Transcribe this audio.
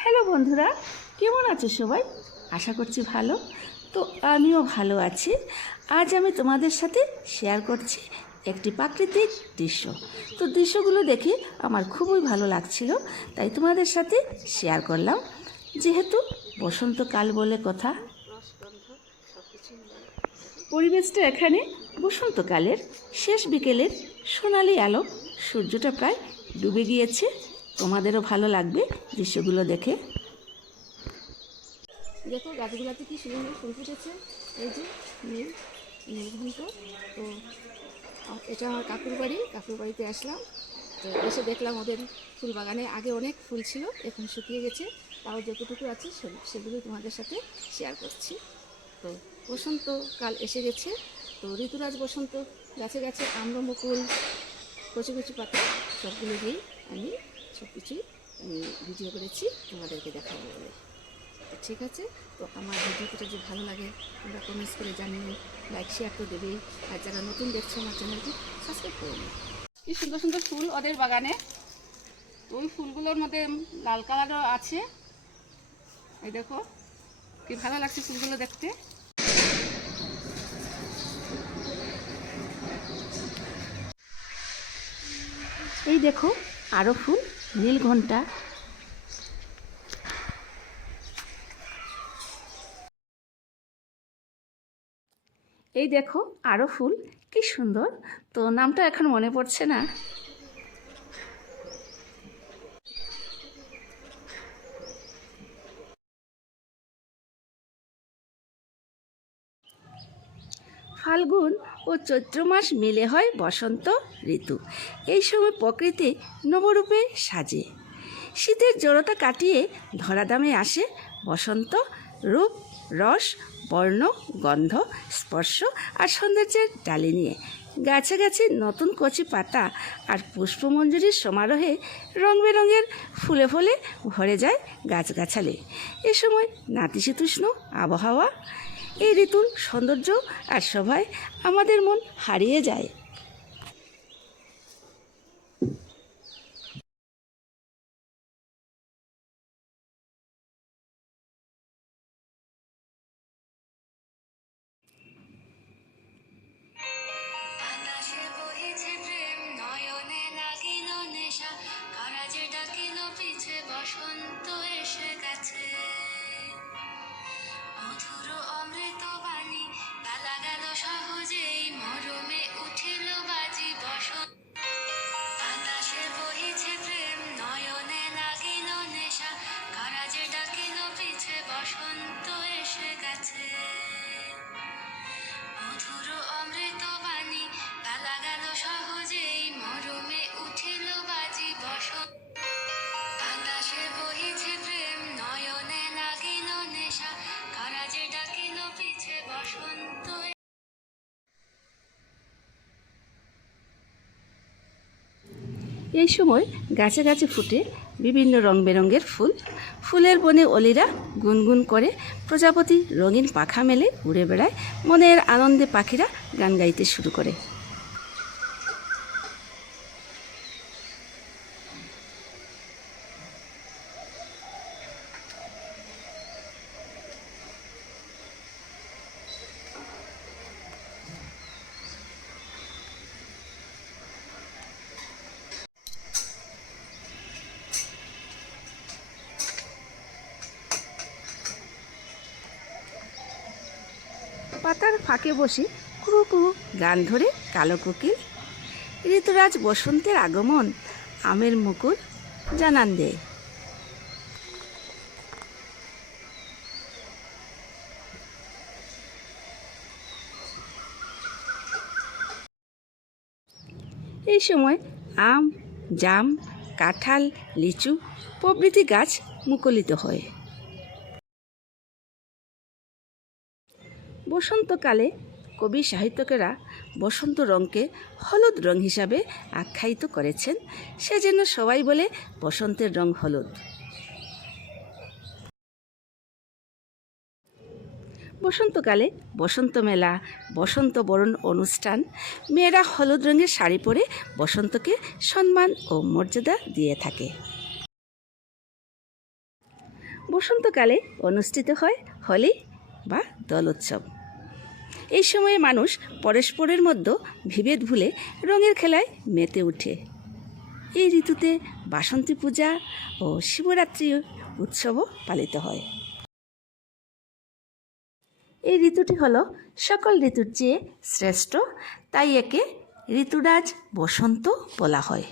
Hello বন্ধুরা, কেমন আছো সবাই? আশা করছি ভালো। তো আমিও ভালো আছি। আজ আমি তোমাদের সাথে শেয়ার করছি একটি প্রাকৃতিক দৃশ্য। তো দৃশ্যগুলো দেখে আমার খুবই ভালো লাগছিল, তাই তোমাদের সাথে শেয়ার করলাম। যেহেতু বসন্তকাল বলে কথা, পরিবেশটা এখানে বসন্তকালের শেষ বিকেলের সোনালি আলো, সূর্যটা প্রায় ডুবে গিয়েছে। তোমাদেরও ভালো লাগবে দৃশ্যগুলো দেখে। দেখো গাছগুলোতে কি সুন্দর ফুল ফুটেছে। এই যে নীলঘণ্ট। তো এটা আমার কাকুর বাড়িতে আসলাম। তো এসে দেখলাম ওদের ফুল বাগানে আগে অনেক ফুল ছিল, এখন শুকিয়ে গেছে। তাও যতটুকু আছে সেগুলো তোমাদের সাথে শেয়ার করছি। তো বসন্তকাল এসে গেছে। তো ঋতুরাজ বসন্ত, গাছে গাছে আম্রমুকুল, কচি কচি পাতা, সবগুলো দিয়েই আমি সব কিছুই ভিডিও করেছি তোমাদেরকে দেখাবো বলে। ঠিক আছে, তো আমার ভিডিওটা যদি ভালো লাগে তোমরা কমেন্টস করে জানিও, লাইক শেয়ার তো দেবেই। আর যারা নতুন দেখছো আমার চ্যানেলটি সাবস্ক্রাইব করে নিও। কি সুন্দর সুন্দর ফুল ওদের বাগানে। ওই ফুলগুলোর মধ্যে লাল কালারও আছে। এই দেখো কি ভালো লাগছে ফুলগুলো দেখতে। এই দেখো আরও ফুল, নীলঘণ্টা। এই দেখো আরও ফুল, কি সুন্দর। তো নামটা এখন মনে পড়ছে না। ফাল্গুন ও চৈত্র মাস মিলে হয় বসন্ত ঋতু। এই সময় প্রকৃতি নবরূপে সাজে। শীতের জড়তা কাটিয়ে ধরাধামে আসে বসন্ত রূপ, রস, বর্ণ, গন্ধ, স্পর্শ আর সৌন্দর্যের ডালি নিয়ে। গাছে গাছে নতুন কচি পাতা আর পুষ্পমঞ্জুরির সমারোহে রং বেরঙের ফুলে ফলে ভরে যায় গাছগাছালি। এ সময় নাতিশীতোষ্ণ আবহাওয়া, এই ঋতুর সৌন্দর্য আর শোভায় আমাদের মন হারিয়ে যায়। বসন্ত এসে গেছে, মধুর অমৃত বাণী বেলা গেল সহজেই, মরমে উঠিল বাজি বসন্ত। বাতাসে বহিছে প্রেম, নয়নে লাগিল নেশা, কারাজে ডাকিল পিছে বসন্ত এসে গেছে। মধুর অমৃত বাণী বেলা গেল সহজেই, মরমে উঠিল বাজি বসন্ত। বাতাসে বহিছে প্রেম, নয়নে লাগিল নেশা, কারাজে ডাকিল পিছে বসন্ত। এই সময় গাছে গাছে ফুটে বিভিন্ন রং বেরঙের ফুল। ফুলের বনে অলিরা গুনগুন করে, প্রজাপতি রঙিন পাখা মেলে উড়ে বেড়ায়, মনের আনন্দে পাখিরা গান গাইতে শুরু করে। পাতার ফাঁকে বসে কুহু কুহু গান ধরে কালো কোকিল। ঋতুরাজ বসন্তের আগমন আমের মুকুল জানান দেয়। এই সময় আম, জাম, কাঁঠাল, লিচু প্রভৃতি গাছ মুকুলিত হয়। বসন্তকালে কবি সাহিত্যিকেরা বসন্ত রঙকে হলুদ রং হিসাবে আখ্যায়িত করেছেন। সেজন্য সবাই বলে বসন্তের রং হলুদ। বসন্তকালে বসন্ত মেলা, বসন্ত বরণ অনুষ্ঠান, মেয়েরা হলুদ রঙের শাড়ি পরে বসন্তকে সম্মান ও মর্যাদা দিয়ে থাকে। বসন্তকালে অনুষ্ঠিত হয় হোলি বা দোল উৎসব। এই সময়ে মানুষ পরস্পরের মধ্যে বিভেদ ভুলে রঙের খেলায় মেতে ওঠে। এই ঋতুতে বাসন্তী পূজা ও শিবরাত্রি উৎসবও পালিত হয়। এই ঋতুটি হলো সকল ঋতুর চেয়ে শ্রেষ্ঠ, তাই একে ঋতুরাজ বসন্ত বলা হয়।